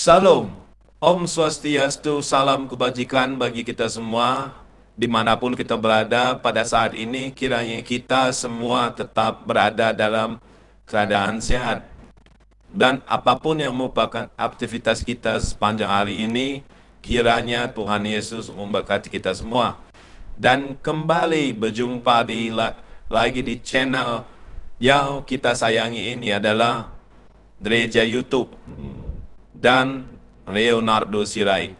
Salam, Om Swastiastu, salam kebajikan bagi kita semua, dimanapun kita berada pada saat ini, kiranya kita semua tetap berada dalam keadaan sehat. Dan apapun yang merupakan aktivitas kita sepanjang hari ini, kiranya Tuhan Yesus memberkati kita semua. Dan kembali berjumpa lagi di channel yang kita sayangi ini adalah Gereja YouTube dan Leonardo Sirait.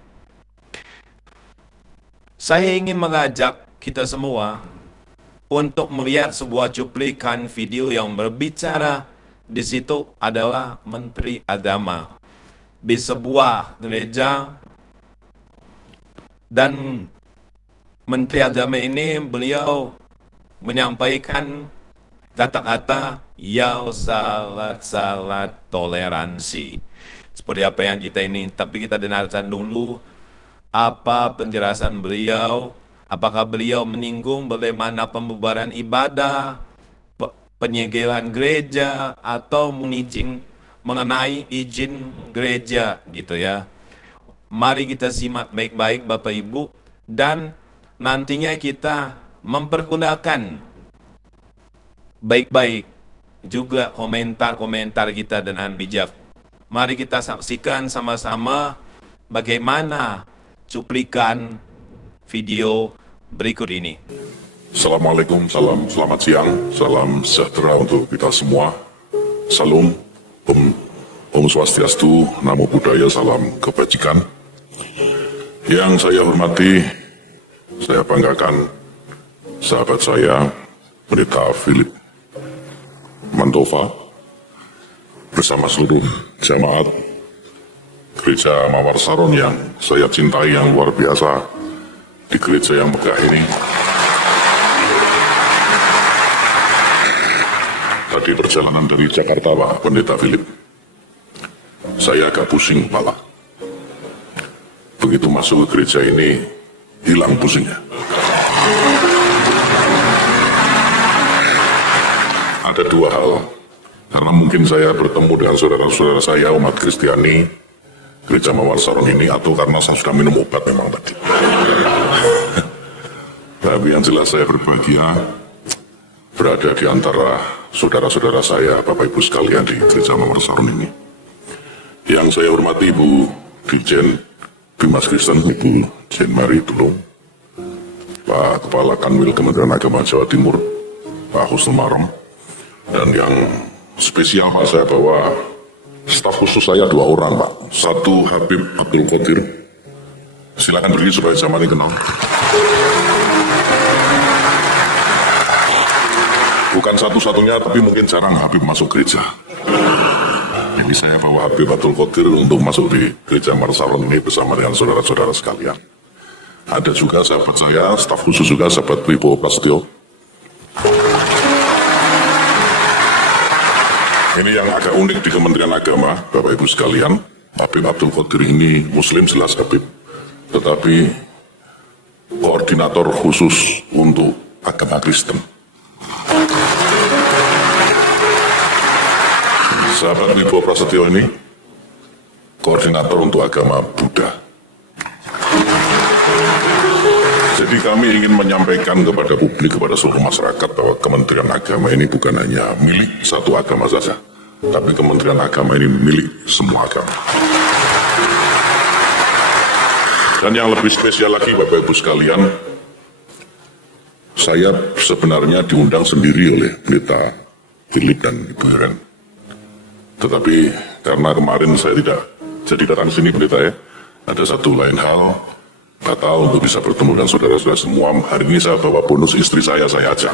Saya ingin mengajak kita semua untuk melihat sebuah cuplikan video yang berbicara. Di situ adalah Menteri Agama di sebuah gereja, dan Menteri Agama ini beliau menyampaikan kata-kata yang sangat toleransi. Seperti apa yang kita ini, tapi kita dengarkan dulu apa penjelasan beliau. Apakah beliau menyinggung bagaimana pembubaran ibadah, penyegelan gereja, atau mengenai izin gereja gitu ya. Mari kita simak baik-baik Bapak Ibu, dan nantinya kita mempergunakan baik-baik juga komentar-komentar kita dengan bijak. Mari kita saksikan sama-sama bagaimana cuplikan video berikut ini. Assalamualaikum, selamat siang, salam sejahtera untuk kita semua. Salam, Om Swastiastu, Namo Buddhaya, salam kebajikan. Yang saya hormati, saya banggakan sahabat saya, Pendeta Philip Mantova, bersama seluruh jamaat Gereja Mawar Saron yang saya cintai, yang luar biasa di gereja yang megah ini. Tadi perjalanan dari Jakarta, Pak Pendeta Philip, saya agak pusing kepala. Begitu masuk ke gereja ini, hilang pusingnya. Ada dua hal, karena mungkin saya bertemu dengan saudara-saudara saya umat Kristiani Gereja Mawar Saron ini, atau karena saya sudah minum obat memang tadi. Tapi yang jelas saya berbahagia berada di antara saudara-saudara saya, Bapak Ibu sekalian di Gereja Mawar Saron ini. Yang saya hormati Ibu Dirjen Bimas Kristen, Ibu Jen Mari Tulung, Pak Kepala Kanwil Kementerian Agama Jawa Timur, Pak Husnul Maram, dan yang spesial Pak, saya bawa staf khusus saya 2 orang Pak. Satu Habib Abdul Qadir, silakan berdiri supaya jamaah kenal. Bukan satu-satunya, tapi mungkin jarang Habib masuk gereja. Ini saya bawa Habib Abdul Qadir untuk masuk di Gereja Mawar Saron ini bersama dengan saudara-saudara sekalian. Ada juga sahabat saya, staf khusus juga, sahabat Wibowo Prasetyo. Ini yang agak unik di Kementerian Agama, Bapak Ibu sekalian. Habib Abdul Qadir ini Muslim, jelas Habib, tetapi koordinator khusus untuk agama Kristen. Sahabat Wibowo Prasetyo ini koordinator untuk agama Buddha. Jadi kami ingin menyampaikan kepada publik, kepada seluruh masyarakat, bahwa Kementerian Agama ini bukan hanya milik satu agama saja, tapi Kementerian Agama ini milik semua agama. Dan yang lebih spesial lagi Bapak Ibu sekalian, saya sebenarnya diundang sendiri oleh Pendeta Philip dan Ibu Iren. Tetapi karena kemarin saya tidak jadi datang ke sini Pendeta ya, ada satu lain hal, batal untuk bisa bertemu dengan saudara-saudara semua. Hari ini saya bawa bonus istri saya ajak.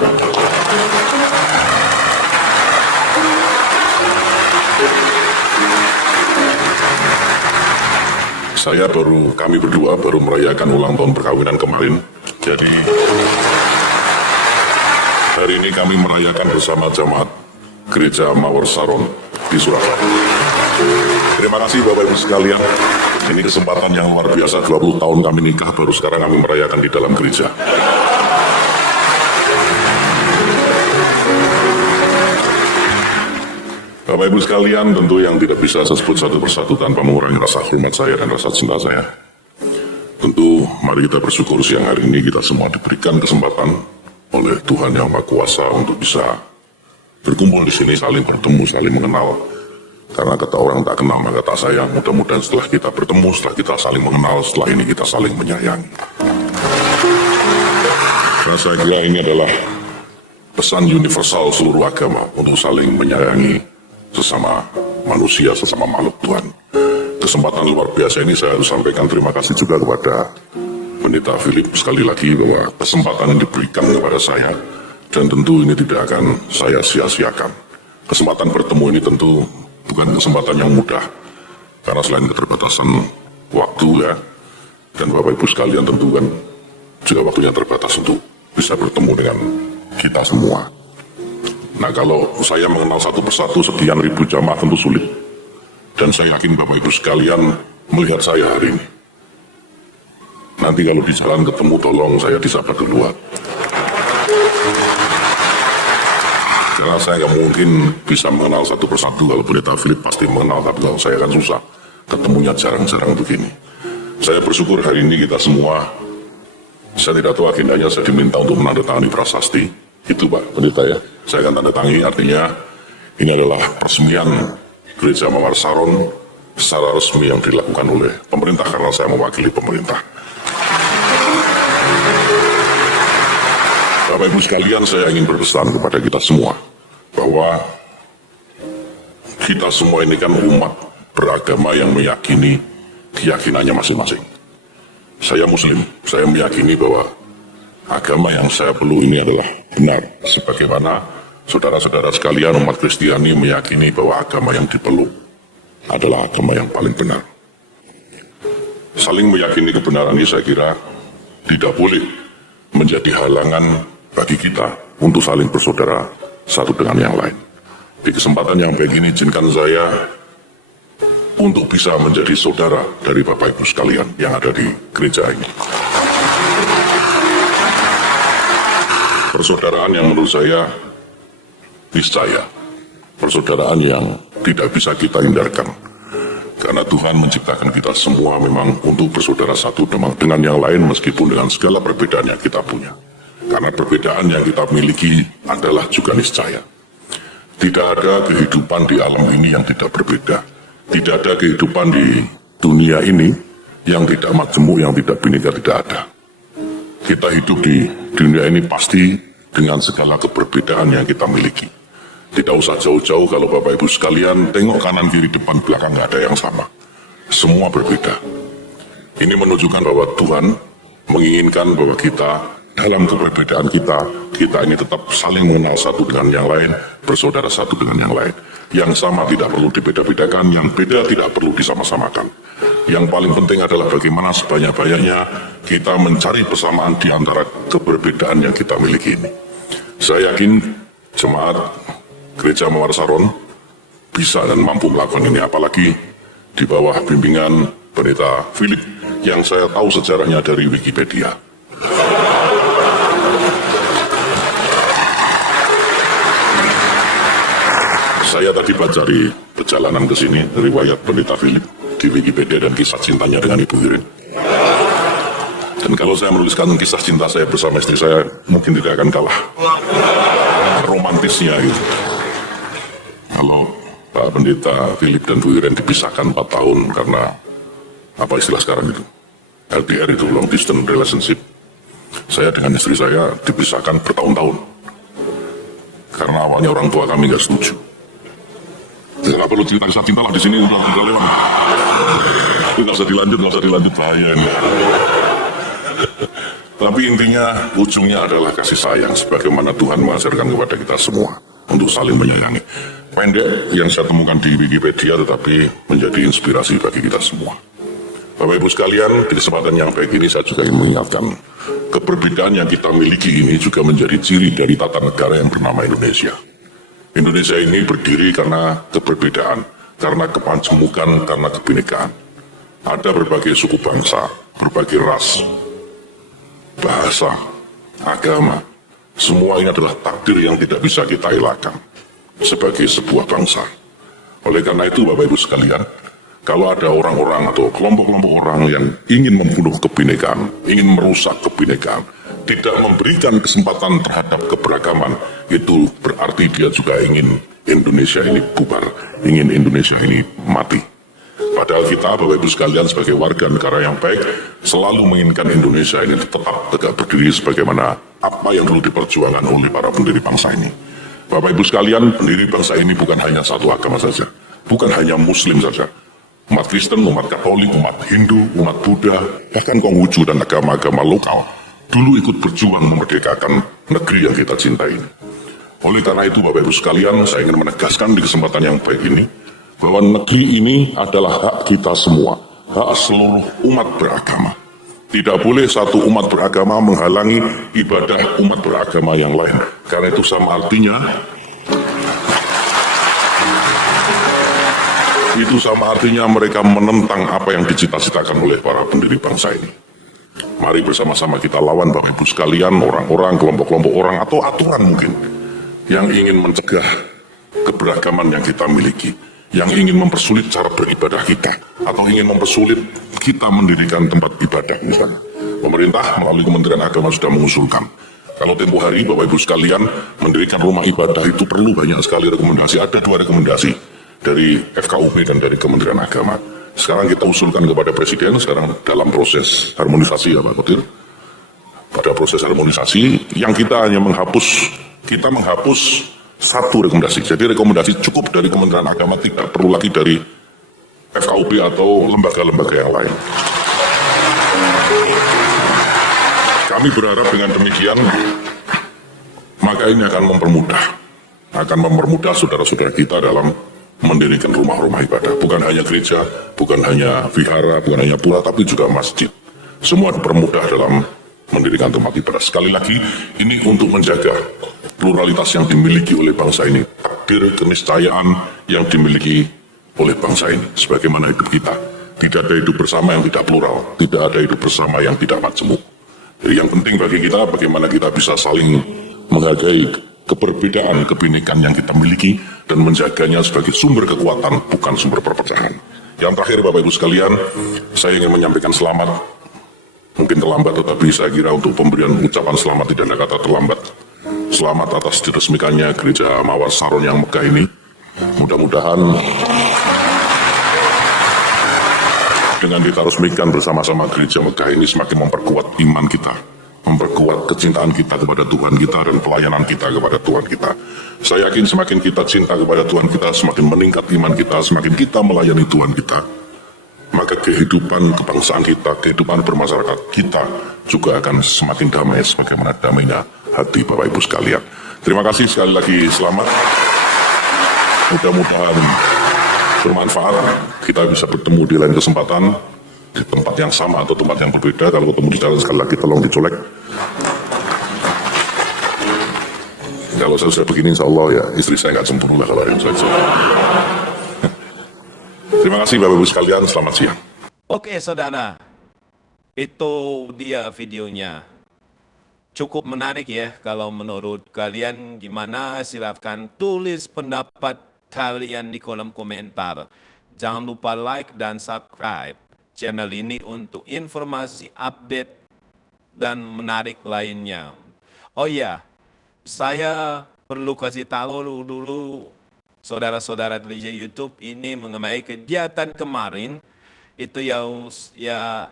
Kami berdua baru merayakan ulang tahun perkawinan kemarin. Jadi hari ini kami merayakan bersama jamaat Gereja Mawar Saron di Surabaya. Terima kasih Bapak Ibu sekalian. Ini kesempatan yang luar biasa, 20 tahun kami nikah, baru sekarang kami merayakan di dalam gereja. Bapak Ibu sekalian, tentu yang tidak bisa saya sebut satu persatu tanpa mengurangi rasa hormat saya dan rasa cinta saya. Tentu mari kita bersyukur siang hari ini kita semua diberikan kesempatan oleh Tuhan Yang Maha Kuasa untuk bisa berkumpul di sini, saling bertemu, saling mengenal. Karena kata orang tak kenal maka tak sayang. Mudah-mudahan setelah kita bertemu, setelah kita saling mengenal, setelah ini kita saling menyayangi. Karena saya kira ini adalah pesan universal seluruh agama untuk saling menyayangi sesama manusia, sesama makhluk Tuhan. Kesempatan luar biasa ini saya harus sampaikan terima kasih juga kepada Pendeta Philip sekali lagi bahwa kesempatan yang diberikan kepada saya, dan tentu ini tidak akan saya sia-siakan. Kesempatan bertemu ini tentu bukan kesempatan yang mudah, karena selain keterbatasan waktu ya, dan Bapak Ibu sekalian tentu kan juga waktunya terbatas untuk bisa bertemu dengan kita semua. Nah, kalau saya mengenal satu persatu sekian ribu jamaah tentu sulit. Dan saya yakin Bapak Ibu sekalian melihat saya hari ini. Nanti kalau di jalan ketemu tolong saya disapa duluan. Karena saya nggak mungkin bisa mengenal satu persatu. Kalau Pendeta Philip pasti mengenal, tapi kalau saya kan susah. Ketemunya jarang-jarang begini. Saya bersyukur hari ini kita semua, saya tidak tahu agendanya, saya diminta untuk menandatangani prasasti. Itu Pak Pendeta ya, saya akan tanda tangi, artinya ini adalah peresmian Gereja Mawar Saron secara resmi yang dilakukan oleh pemerintah karena saya mewakili pemerintah. Bapak Ibu sekalian, saya ingin berpesan kepada kita semua bahwa kita semua ini kan umat beragama yang meyakini keyakinannya masing-masing. Saya Muslim, saya meyakini bahwa agama yang saya peluk ini adalah benar. Sebagaimana saudara-saudara sekalian umat Kristiani meyakini bahwa agama yang dipeluk adalah agama yang paling benar. Saling meyakini kebenaran ini saya kira tidak boleh menjadi halangan bagi kita untuk saling bersaudara satu dengan yang lain. Di kesempatan yang baik ini izinkan saya untuk bisa menjadi saudara dari Bapak Ibu sekalian yang ada di gereja ini. Persaudaraan yang menurut saya niscaya, persaudaraan yang tidak bisa kita hindarkan. Karena Tuhan menciptakan kita semua memang untuk bersaudara satu dengan yang lain meskipun dengan segala perbedaan yang kita punya. Karena perbedaan yang kita miliki adalah juga niscaya. Tidak ada kehidupan di alam ini yang tidak berbeda. Tidak ada kehidupan di dunia ini yang tidak majemuk, yang tidak bineka, tidak ada. Kita hidup di dunia ini pasti dengan segala keberbedaan yang kita miliki. Tidak usah jauh-jauh kalau Bapak Ibu sekalian tengok kanan kiri depan belakang nggak ada yang sama. Semua berbeda. Ini menunjukkan bahwa Tuhan menginginkan bahwa kita dalam keberbedaan kita ini tetap saling mengenal satu dengan yang lain, bersaudara satu dengan yang lain. Yang sama tidak perlu dibeda-bedakan, yang beda tidak perlu disama-samakan. Yang paling penting adalah bagaimana sebanyak-banyaknya kita mencari persamaan di antara keberbedaan yang kita miliki ini. Saya yakin jemaat Gereja Mawar Saron bisa dan mampu melakukan ini, apalagi di bawah bimbingan Pendeta Philip yang saya tahu sejarahnya dari Wikipedia. Saya tadi baca di perjalanan ke sini riwayat Pendeta Philip di Wikipedia dan kisah cintanya dengan Ibu Wirin. Dan kalau saya menuliskan kisah cinta saya bersama istri saya, mungkin tidak akan kalah romantisnya gitu. Kalau Pak Pendeta Philip dan Bu Wirin dipisahkan 4 tahun karena apa istilah sekarang itu, LDR itu long distance relationship. Saya dengan istri saya dipisahkan bertahun-tahun karena awalnya orang tua kami nggak setuju. Nggak perlu cerita kisah cinta lah di sini, udah lewat. Nggak usah dilanjut bahaya ini. Tapi intinya ujungnya adalah kasih sayang sebagaimana Tuhan mengajarkan kepada kita semua untuk saling menyayangi. Pendek yang saya temukan di Wikipedia tetapi menjadi inspirasi bagi kita semua. Bapak Ibu sekalian, di kesempatan yang baik ini saya juga ingin mengingatkan keberbedaan yang kita miliki ini juga menjadi ciri dari tata negara yang bernama Indonesia. Indonesia ini berdiri karena keberbedaan, karena kepanjemukan, karena kebinekaan. Ada berbagai suku bangsa, berbagai ras, bahasa, agama. Semua ini adalah takdir yang tidak bisa kita elakkan sebagai sebuah bangsa. Oleh karena itu Bapak Ibu sekalian, kalau ada orang-orang atau kelompok-kelompok orang yang ingin membunuh kebinekaan, ingin merusak kebinekaan, tidak memberikan kesempatan terhadap keberagaman, itu berarti dia juga ingin Indonesia ini bubar, ingin Indonesia ini mati. Padahal kita, Bapak Ibu sekalian, sebagai warga negara yang baik, selalu menginginkan Indonesia ini tetap tegak berdiri sebagaimana apa yang dulu diperjuangkan oleh para pendiri bangsa ini. Bapak Ibu sekalian, pendiri bangsa ini bukan hanya satu agama saja, bukan hanya Muslim saja. Umat Kristen, umat Katolik, umat Hindu, umat Buddha, bahkan Konghucu dan agama-agama lokal dulu ikut berjuang memerdekakan negeri yang kita cintai ini. Oleh karena itu Bapak Ibu sekalian, saya ingin menegaskan di kesempatan yang baik ini, bahwa negeri ini adalah hak kita semua, hak seluruh umat beragama. Tidak boleh satu umat beragama menghalangi ibadah umat beragama yang lain. Karena itu sama artinya mereka menentang apa yang dicita-citakan oleh para pendiri bangsa ini. Mari bersama-sama kita lawan Bapak Ibu sekalian, orang-orang, kelompok-kelompok orang, atau aturan mungkin, yang ingin mencegah keberagaman yang kita miliki, yang ingin mempersulit cara beribadah kita, atau ingin mempersulit kita mendirikan tempat ibadah misalnya. Pemerintah melalui Kementerian Agama sudah mengusulkan, kalau tempo hari Bapak Ibu sekalian mendirikan rumah ibadah itu perlu banyak sekali rekomendasi. Ada 2 rekomendasi dari FKUP dan dari Kementerian Agama. Sekarang kita usulkan kepada Presiden, sekarang dalam proses harmonisasi ya Pak Kodir. Pada proses harmonisasi yang kita hanya menghapus 1 rekomendasi. Jadi rekomendasi cukup dari Kementerian Agama, tidak perlu lagi dari FKUP atau lembaga-lembaga yang lain. Kami berharap dengan demikian, maka ini akan mempermudah saudara-saudara kita dalam mendirikan rumah-rumah ibadah. Bukan hanya gereja, bukan hanya vihara, bukan hanya pura, tapi juga masjid. Semua dipermudah dalam mendirikan tempat ibadah. Sekali lagi, ini untuk menjaga pluralitas yang dimiliki oleh bangsa ini, takdir keniscayaan yang dimiliki oleh bangsa ini, sebagaimana hidup kita. Tidak ada hidup bersama yang tidak plural, tidak ada hidup bersama yang tidak majemuk. Jadi yang penting bagi kita, bagaimana kita bisa saling menghargai keberbedaan, kebinekaan yang kita miliki, dan menjaganya sebagai sumber kekuatan, bukan sumber perpecahan. Yang terakhir Bapak Ibu sekalian, saya ingin menyampaikan selamat. Mungkin terlambat, tetapi saya kira untuk pemberian ucapan selamat tidak ada kata terlambat. Selamat atas diresmikannya Gereja Mawar Saron yang megah ini. Mudah-mudahan dengan kita resmikan bersama-sama gereja megah ini semakin memperkuat iman kita, memperkuat kecintaan kita kepada Tuhan kita dan pelayanan kita kepada Tuhan kita. Saya yakin semakin kita cinta kepada Tuhan kita, semakin meningkat iman kita, semakin kita melayani Tuhan kita, maka kehidupan kebangsaan kita, kehidupan bermasyarakat kita juga akan semakin damai sebagaimana damainya hati Bapak Ibu sekalian. Terima kasih sekali lagi, selamat. Mudah-mudahan bermanfaat. Kita bisa bertemu di lain kesempatan, di tempat yang sama atau tempat yang berbeda. Kalau ketemu di jalan sekali lagi tolong dicolek. Kalau saya sudah begini insya Allah ya istri saya nggak cemburu lah kalau yang saya. Terima kasih Bapak Ibu sekalian, selamat siang. Oke saudara, itu dia videonya. Cukup menarik ya, kalau menurut kalian gimana silahkan tulis pendapat kalian di kolom komentar. Jangan lupa like dan subscribe channel ini untuk informasi update dan menarik lainnya. Oh ya, saya perlu kasih tahu dulu saudara-saudara di YouTube ini mengenai kegiatan kemarin itu ya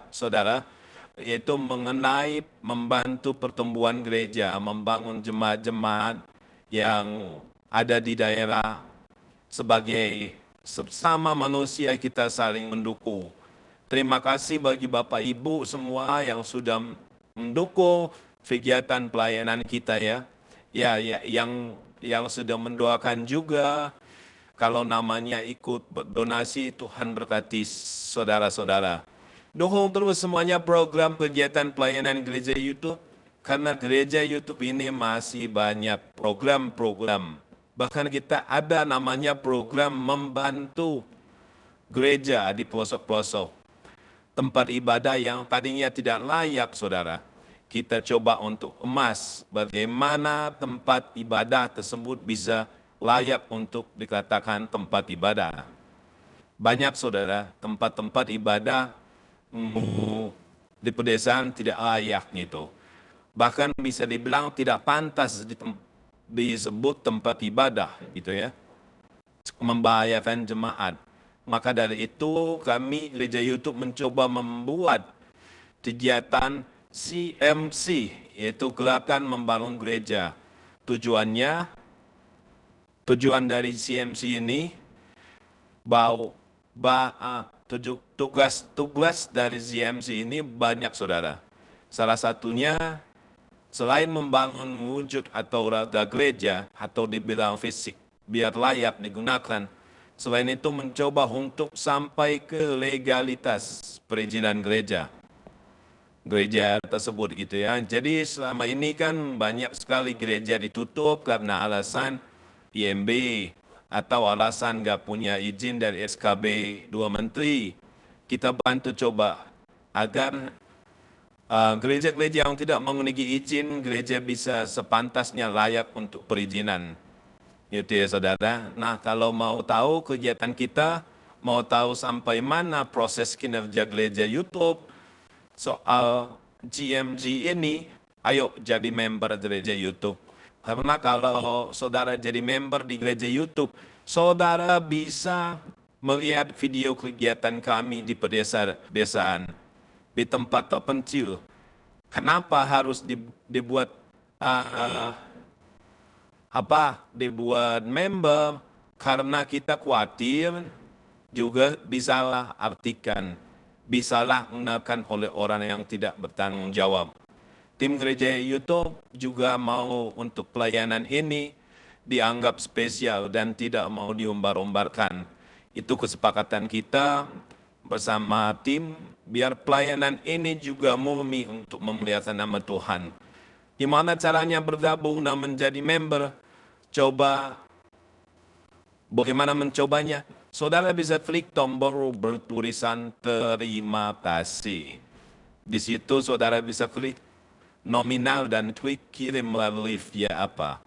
saudara, yaitu mengenai membantu pertumbuhan gereja, membangun jemaat-jemaat yang ada di daerah. Sebagai sesama manusia kita saling mendukung. Terima kasih bagi Bapak Ibu semua yang sudah mendukung kegiatan pelayanan kita ya. Yang sudah mendoakan juga. Kalau namanya ikut berdonasi, Tuhan berkati saudara-saudara. Dukung terus semuanya program kegiatan pelayanan gereja YouTube. Karena gereja YouTube ini masih banyak program-program. Bahkan kita ada namanya program membantu gereja di pelosok-pelosok. Tempat ibadah yang tadinya tidak layak, saudara. Kita coba untuk emas bagaimana tempat ibadah tersebut bisa layak untuk dikatakan tempat ibadah. Banyak saudara, tempat-tempat ibadah di pedesaan tidak layak gitu. Bahkan bisa dibilang tidak pantas disebut tempat ibadah gitu ya. Membahayakan jemaat. Maka dari itu kami Gereja YouTube mencoba membuat kegiatan CMC, yaitu Gerakan Membangun Gereja. Tujuan dari CMC ini tugas dari CMC ini banyak saudara. Salah satunya selain membangun wujud atau raga gereja atau dibilang fisik biar layak digunakan, selain itu mencoba untuk sampai ke legalitas perizinan gereja tersebut gitu ya. Jadi selama ini kan banyak sekali gereja ditutup karena alasan IMB atau alasan nggak punya izin dari SKB 2 Menteri. Kita bantu coba agar gereja-gereja yang tidak memiliki izin, gereja bisa sepantasnya layak untuk perizinan. Gitu ya saudara. Nah kalau mau tahu kegiatan kita, mau tahu sampai mana proses kinerja gereja YouTube, soal GMG ini, ayo jadi member gereja YouTube. Karena kalau saudara jadi member di gereja YouTube, saudara bisa melihat video kegiatan kami di pedesaan, di tempat terpencil. Kenapa harus dibuat dibuat member? Karena kita khawatir juga disalah artikan, bisalah gunakan oleh orang yang tidak bertanggung jawab. Tim gereja YouTube juga mau untuk pelayanan ini dianggap spesial dan tidak mau diumbar-umbarkan. Itu kesepakatan kita bersama tim, biar pelayanan ini juga murni untuk memuliakan nama Tuhan. Gimana caranya bergabung dan menjadi member? Coba bagaimana mencobanya? Saudara bisa klik tombol bertulisan terima kasih. Di situ saudara bisa klik nominal dan klik kirim melalui via apa.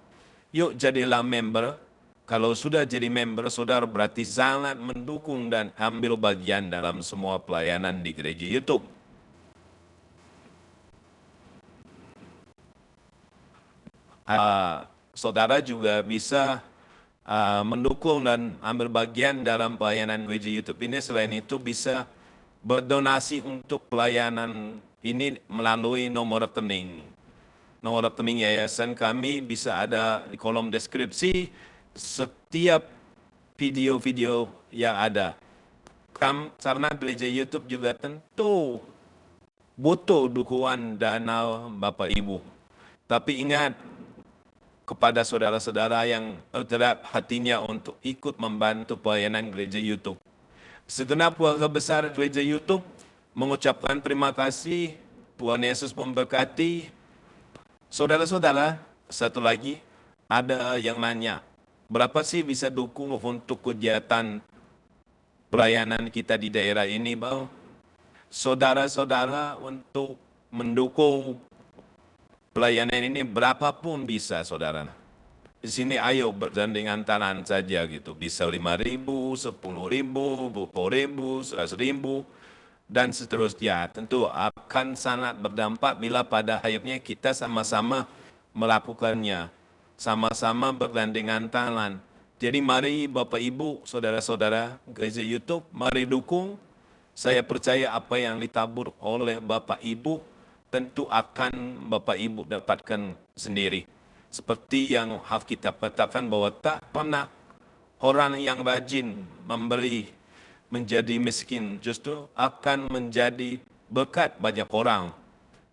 Yuk jadilah member. Kalau sudah jadi member, saudara berarti sangat mendukung dan ambil bagian dalam semua pelayanan di gereja YouTube. Saudara juga bisa mendukung dan ambil bagian dalam pelayanan gereja YouTube ini. Selain itu bisa berdonasi untuk pelayanan ini melalui nomor rekening. Nomor rekening yayasan kami bisa ada di kolom deskripsi setiap video-video yang ada. Karena gereja YouTube juga tentu butuh dukungan dana Bapak Ibu. Tapi ingat, kepada saudara-saudara yang tergerak hatinya untuk ikut membantu pelayanan gereja YouTube. Segenap keluarga besar gereja YouTube mengucapkan terima kasih. Tuhan Yesus memberkati. Saudara-saudara, satu lagi, ada yang nanya, berapa sih bisa dukung untuk kegiatan pelayanan kita di daerah ini, Bang? Saudara-saudara, untuk mendukung pelayanan ini berapapun bisa, saudara. Di sini ayo bergandengan tangan saja gitu. Bisa 5.000, 10.000, 20.000, 100.000, dan seterusnya. Tentu akan sangat berdampak bila pada akhirnya kita sama-sama melakukannya. Sama-sama bergandengan tangan. Jadi mari Bapak Ibu, saudara-saudara gereja YouTube, mari dukung. Saya percaya apa yang ditabur oleh Bapak Ibu tentu akan Bapak Ibu dapatkan sendiri. Seperti yang Alkitab katakan bahwa tak pernah orang yang rajin memberi menjadi miskin, justru akan menjadi berkat banyak orang.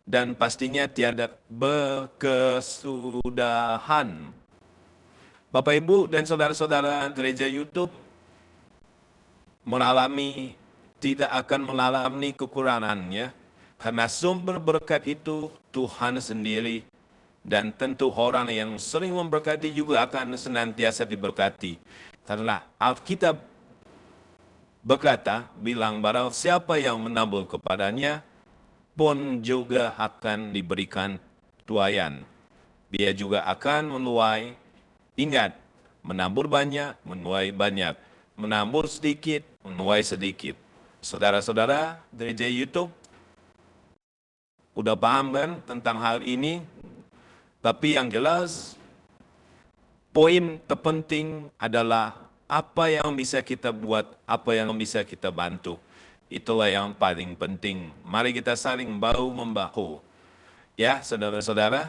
Dan pastinya tiada berkesudahan. Bapak Ibu dan saudara-saudara gereja YouTube tidak akan mengalami kekurangannya. Karena sumber berkat itu Tuhan sendiri, dan tentu orang yang sering memberkati juga akan senantiasa diberkati. Karena Alkitab berkata, bilang barang siapa yang menabur kepadanya pun juga akan diberikan tuaian. Dia juga akan menuai. Ingat, Menabur banyak, menuai banyak. Menabur sedikit, menuai sedikit. Saudara-saudara gereja YouTube, udah paham kan tentang hal ini? Tapi yang jelas, poin terpenting adalah apa yang bisa kita buat, apa yang bisa kita bantu. Itulah yang paling penting. Mari kita saling bahu-membahu. Ya, saudara-saudara.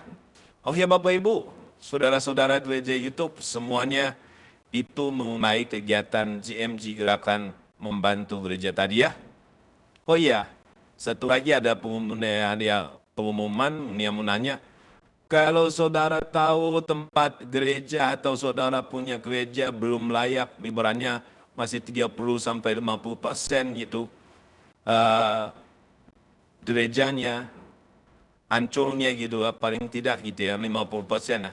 Oh ya, Bapak Ibu, saudara-saudara gereja YouTube, semuanya itu mengenai kegiatan GMG Gerakan Membantu Gereja tadi ya. Oh iya, satu lagi ada pengumuman yang mau nanya, kalau saudara tahu tempat gereja atau saudara punya gereja belum layak, ibaratnya masih 30-50% gitu, gerejanya, hancurnya gitu, paling tidak gitu ya, 50%.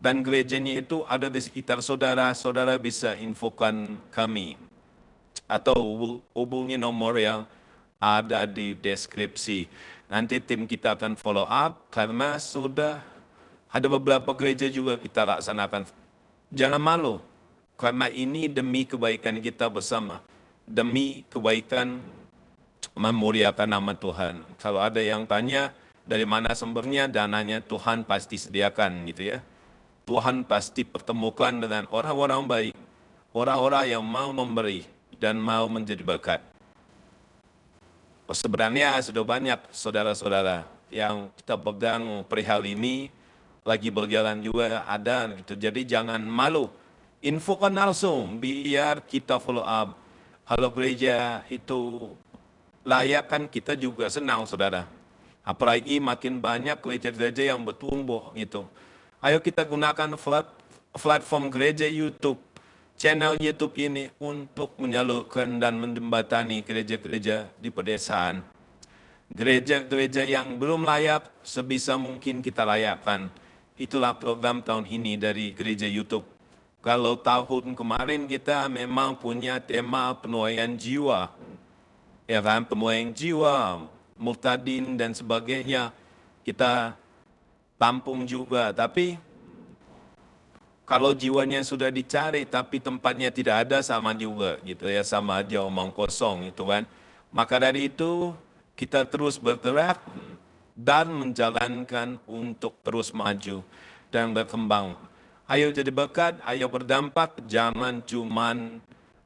Dan gerejanya itu ada di sekitar saudara, saudara bisa infokan kami. Atau hubungi nomor yang ada di deskripsi. Nanti tim kita akan follow up karena sudah ada beberapa gereja juga kita laksanakan. Jangan malu, karena ini demi kebaikan kita bersama. Demi kebaikan memuliakan nama Tuhan. Kalau ada yang tanya dari mana sumbernya, dananya Tuhan pasti sediakan gitu ya. Tuhan pasti pertemukan dengan orang-orang baik. Orang-orang yang mau memberi dan mau menjadi berkat. Sebenarnya sudah banyak saudara-saudara yang kita pegang perihal ini, lagi berjalan juga ada gitu. Jadi jangan malu, infokan langsung biar kita follow up. Kalau gereja itu layak kan kita juga senang saudara. Apalagi makin banyak gereja-gereja yang bertumbuh gitu. Ayo kita gunakan platform gereja YouTube, channel YouTube ini untuk menyalurkan dan menjembatani gereja-gereja di pedesaan. Gereja-gereja yang belum layak, sebisa mungkin kita layakkan. Itulah program tahun ini dari gereja YouTube. Kalau tahun kemarin kita memang punya tema penuaian jiwa. Ya kan, penuaian jiwa, murtadin dan sebagainya. Kita tampung juga, tapi kalau jiwanya sudah dicari tapi tempatnya tidak ada, sama juga gitu ya, sama aja omong kosong itu kan. Maka dari itu kita terus bergerak dan menjalankan untuk terus maju dan berkembang. Ayo jadi berkat, ayo berdampak, jangan cuman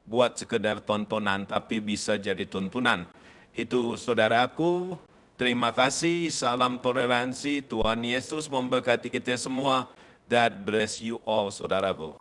buat sekedar tontonan tapi bisa jadi tuntunan. Itu saudaraku. Terima kasih, salam toleransi, Tuhan Yesus memberkati kita semua. God bless you all, saudaraku.